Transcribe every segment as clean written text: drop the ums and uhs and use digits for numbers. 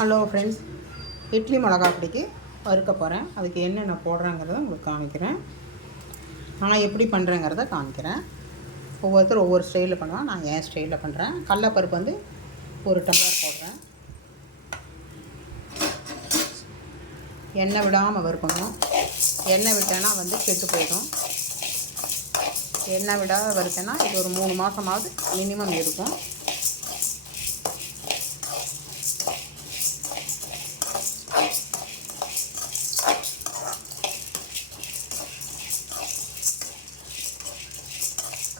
Hello friends, idli மிளகா பொடிக்கு வறுக்க போகிறேன். அதுக்கு என்னென்ன போடுறேங்கிறத உங்களுக்கு காமிக்கிறேன். நான் எப்படி பண்ணுறேங்கிறத காமிக்கிறேன். ஒவ்வொருத்தர் ஒவ்வொரு ஸ்டைலில் பண்ணுவேன். நான் என் ஸ்டைலில் பண்ணுறேன். கடலப்பருப்பு வந்து 1 டம்ளர் போடுறேன். எண்ணெய் விடாமல் வறுக்கணும். எண்ணெய் விட்டேன்னா வந்து கெட்டு போயிடும். எண்ணெய் விடாத வறுத்தேன்னா இது ஒரு 3 மாதமாவது மினிமம் இருக்கும்.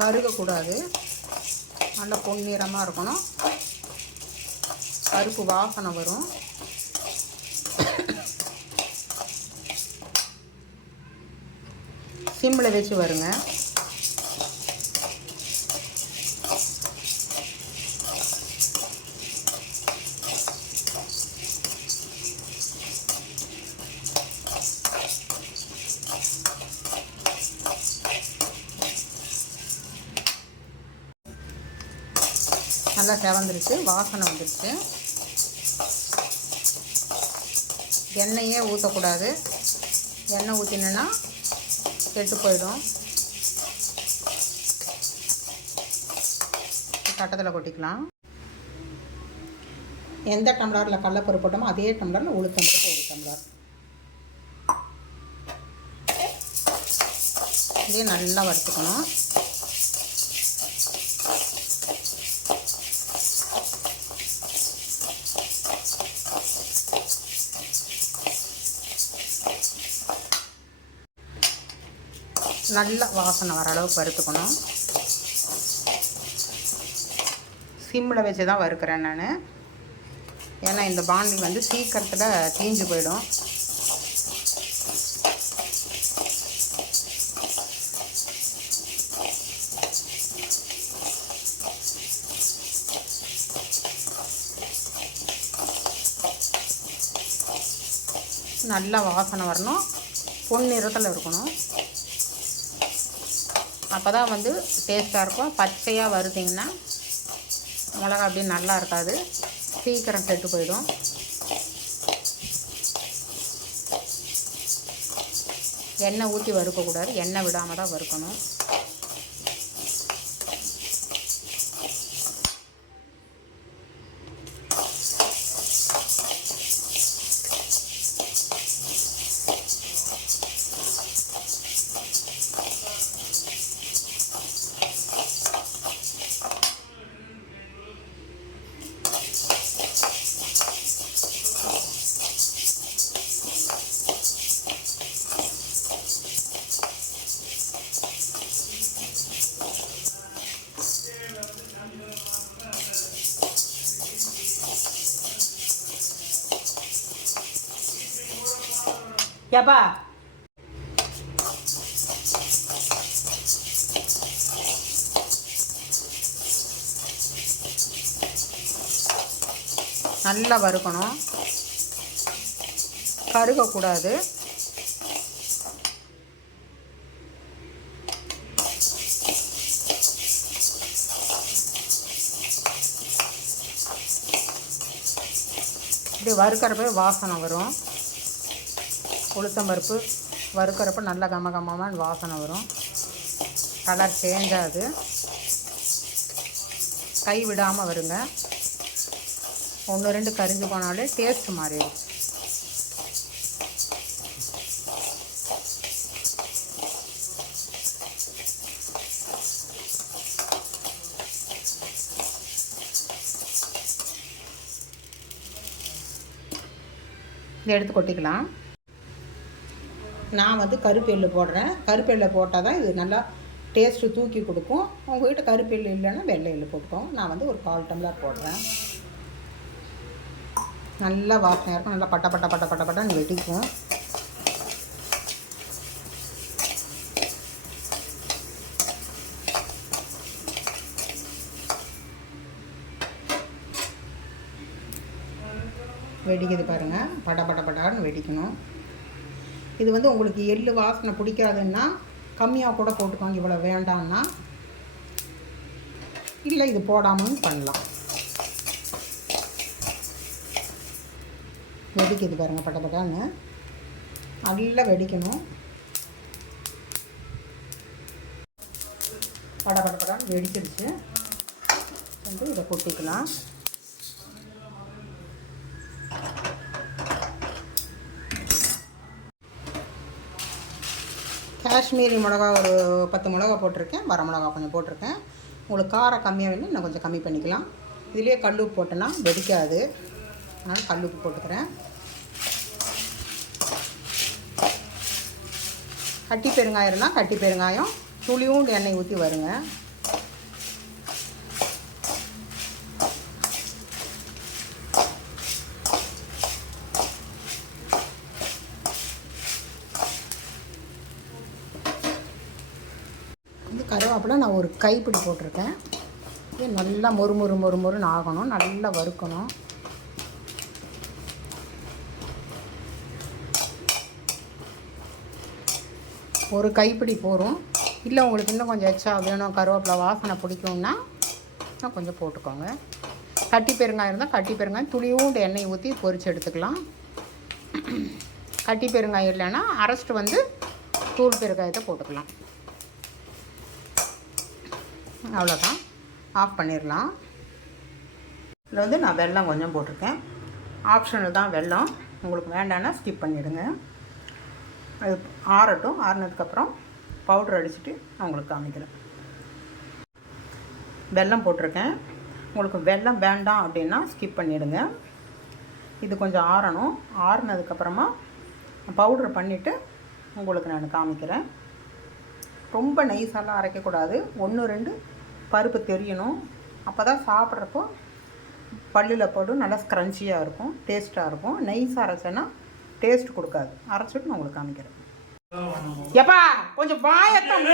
கருகக்கூடாது, நல்ல பொன்னிறமாக இருக்கணும். பருப்பு வாசனை வரும். சிம்மில் வச்சு வருங்க. நல்லா செவந்துருச்சு, வாசனை வந்துருச்சு. எண்ணெயே ஊற்றக்கூடாது. எண்ணெய் ஊற்றினேன்னா கெட்டு போயிடும். கட்டத்தில் கொட்டிக்கலாம். எந்த டம்ளரில் கடலப்பருப்பு போட்டோமோ அதே டம்ளரில் உளுத்தம்பருப்பு 1 டம்ளர். இதே நல்லா வறுத்துக்கணும். நல்ல வாசனை வர அளவுக்கு வறுத்துக்கணும். சிம்மில் வச்சு தான் வறுக்கிறேன் நான். ஏன்னா இந்த பாண்டில் வந்து சீக்கிரத்தில் தீஞ்சு போயிடும். நல்லா வாசனை வரணும். பொன்னிறத்தில் இருக்கணும். அப்போ தான் வந்து டேஸ்ட்டாக இருக்கும். பச்சையாக வறுத்திங்கன்னா மிளகா அப்படி நல்லா இருக்காது, சீக்கிரம் கெட்டு போயிடும். எண்ணெய் ஊற்றி வறுக்கக்கூடாது, எண்ணெய் விடாமல் தான் வறுக்கணும். ஏப்பா நல்லா வறுக்கணும், கருகக்கூடாது. இப்படி வறுக்கிறப்ப வாசனை வரும். உளுத்தம்பருப்பு வறுக்கிறப்ப நல்ல கமகமமான வாசனை வரும். கலர் சேஞ்ச் ஆகுது. கை விடாமல் வருங்க. 1-2 கரிஞ்சு போனாலே டேஸ்ட் மாறிடும். இதை எடுத்து கொட்டிக்கலாம். நான் வந்து கருப்பு எள்ளு போடுறேன். கருப்பு எள்ளை போட்டால் தான் இது நல்லா டேஸ்ட்டு தூக்கி கொடுக்கும். உங்கள்கிட்ட கருப்பு எள்ளு இல்லைன்னா வெள்ளை எள்ளு போட்டுக்கோங்க. நான் வந்து ஒரு 1/4 டம்ளர் போடுறேன். நல்லா வாசனையாக இருக்கும். நல்லா பட்ட பட்ட பட்ட பட்ட பட்டன்னு வெடிக்கும். வெடிக்குது பாருங்கள், பட்ட பட்ட பட்டான்னு வெடிக்கணும். இது வந்து உங்களுக்கு எள்ளு வாசனை பிடிக்காதுன்னா கம்மியாக கூட போட்டுக்கோங்க. இவ்வளோ வேண்டாம்னா இல்லை இது போடாமல் பண்ணலாம். வெடிக்குது பாருங்கள், பட்டப்பட்டான்னு நல்லா வெடிக்கணும். படப்படப்படான்னு வெடிச்சிடுச்சு. வந்து இதை கொட்டிக்கலாம். காஷ்மீரி மிளகா ஒரு 10 மிளகா போட்டிருக்கேன், வர மிளகா கொஞ்சம் போட்டிருக்கேன். உங்களுக்கு காரம் கம்மியாக வேணும், இன்னும் கொஞ்சம் கம்மி பண்ணிக்கலாம். இதுலேயே கல் உப்பு போட்டோன்னா வெடிக்காது, அதனால் கல் உப்பு போட்டுக்கிறேன். கட்டி பெருங்காயம் இருந்தால் கட்டி பெருங்காயம், துளியும் எண்ணெய் ஊற்றி வருங்க. கருவேப்பிலை நான் ஒரு கைப்பிடி போட்டிருக்கேன். இது நல்லா மொறுமொறுன்னு ஆகணும், நல்லா வறுக்கணும். ஒரு கைப்பிடி போரும். இல்லை உங்களுக்கு இன்னும் கொஞ்சம் எக்ஸ்ட்ரா வேணும், கருவேப்பிலை வாசனை பிடிக்கும்னா இன்னும் கொஞ்சம் போட்டுக்கோங்க. கட்டி பெருங்காயம் இருந்தால் கட்டி பெருங்காயம் துளியூண்டு எண்ணெய் ஊற்றி பொரித்து எடுத்துக்கலாம். கட்டி பெருங்காயம் இல்லைன்னா அரைச்சிட்டு வந்து தூள் பெருங்காயத்தை போட்டுக்கலாம். அவ்வளோதான், ஆஃப் பண்ணிடலாம். இதில் வந்து நான் வெல்லம் கொஞ்சம் போட்டிருக்கேன், ஆப்ஷனல் தான் வெல்லம், உங்களுக்கு வேண்டான்னா ஸ்கிப் பண்ணிவிடுங்க. அது ஆறட்டும், ஆறினதுக்கப்புறம் பவுட்ரு அடிச்சுட்டு நான் உங்களுக்கு காமிக்கிறேன். வெல்லம் போட்டிருக்கேன், உங்களுக்கு வெல்லம் வேண்டாம் அப்படின்னா ஸ்கிப் பண்ணிவிடுங்க. இது கொஞ்சம் ஆறணும், ஆறினதுக்கப்புறமா பவுட்ரு பண்ணிவிட்டு உங்களுக்கு நான் காமிக்கிறேன். ரொம்ப நைஸாலாம் அரைக்கக்கூடாது, 1-2 பருப்பு தெரியணும். அப்போ தான் சாப்பிட்றப்போ பல்லில் போட்டு நல்லா ஸ்க்ரன்ச்சியாக இருக்கும், டேஸ்ட்டாக இருக்கும். நைஸாக அரைச்சேன்னா டேஸ்ட் கொடுக்காது. அரைச்சிட்டு நான் உங்களுக்கு காமிக்கிறேன். எப்பா கொஞ்சம் வாயத்தான்